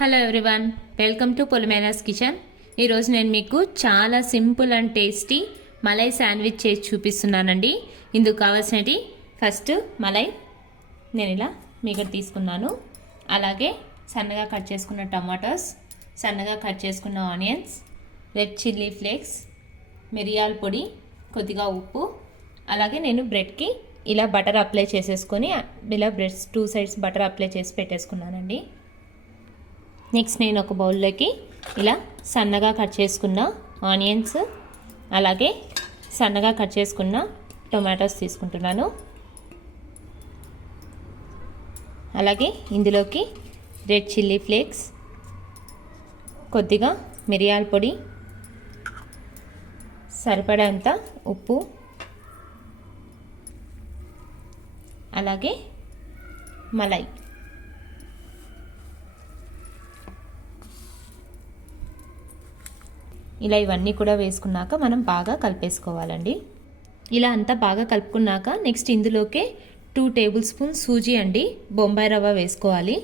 Hello everyone, welcome to పొలిమేనాస్ kitchen. ఈరోజు నేను మీకు చాలా simple and tasty malai sandwich చేసి చూపిస్తున్నానండి. ఇందుకు కావాల్సినవి ఫస్ట్ మలై నేను ఇలా మీగడ తీసుకున్నాను. అలాగే సన్నగా కట్ చేసుకున్న టమాటోస్, సన్నగా కట్ చేసుకున్న ఆనియన్స్, రెడ్ చిల్లీ ఫ్లేక్స్, మిరియాల పొడి, కొద్దిగా ఉప్పు. అలాగే నేను బ్రెడ్కి ఇలా బటర్ అప్లై చేసేసుకొని ఇలా బ్రెడ్స్ 2 సైడ్స్ బటర్ అప్లై చేసి పెట్టేసుకున్నానండి. నెక్స్ట్ నేను ఒక బౌల్లోకి ఇలా సన్నగా కట్ చేసుకున్న ఆనియన్స్, అలాగే సన్నగా కట్ చేసుకున్న టొమాటోస్ తీసుకుంటున్నాను. అలాగే ఇందులోకి రెడ్ చిల్లీ ఫ్లేక్స్, కొద్దిగా మిరియాల పొడి, సరిపడంత ఉప్పు, అలాగే మలై. ఇలా ఇవన్నీ కూడా వేసుకున్నాక మనం బాగా కలిపేసుకోవాలండి. ఇలా అంతా బాగా కలుపుకున్నాక నెక్స్ట్ ఇందులోకే 2 టేబుల్ స్పూన్స్ సూజీ అండి, బొంబాయి రవ్వ వేసుకోవాలి.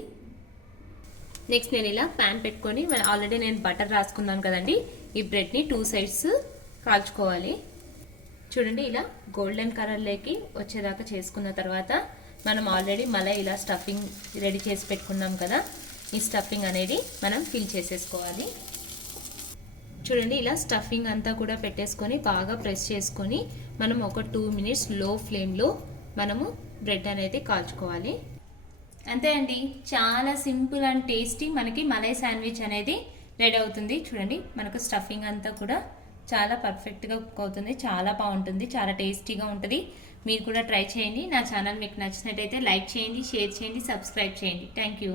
నెక్స్ట్ నేను ఇలా ప్యాన్ పెట్టుకొని ఆల్రెడీ నేను బటర్ రాసుకున్నాను కదండి, ఈ బ్రెడ్ని 2 సైడ్స్ కాల్చుకోవాలి. చూడండి, ఇలా గోల్డెన్ కలర్లోకి వచ్చేదాకా చేసుకున్న తర్వాత మనం ఆల్రెడీ మళ్ళీ ఇలా స్టఫింగ్ రెడీ చేసి పెట్టుకున్నాం కదా, ఈ స్టఫింగ్ అనేది మనం ఫిల్ చేసేసుకోవాలి. చూడండి, ఇలా స్టఫింగ్ అంతా కూడా పెట్టేసుకొని బాగా ప్రెస్ చేసుకొని మనం ఒక 2 మినిట్స్ లో ఫ్లేమ్లో మనము బ్రెడ్ అనేది కాల్చుకోవాలి. అంతే అండి, చాలా సింపుల్ అండ్ టేస్టీ మనకి మలై శాండ్విచ్ అనేది రెడీ అవుతుంది. చూడండి, మనకు స్టఫింగ్ అంతా కూడా చాలా పర్ఫెక్ట్గా కుక్ అవుతుంది, చాలా బాగుంటుంది, చాలా టేస్టీగా ఉంటుంది. మీరు కూడా ట్రై చేయండి. నా ఛానల్ మీకు నచ్చినట్టయితే లైక్ చేయండి, షేర్ చేయండి, సబ్స్క్రైబ్ చేయండి. Thank you.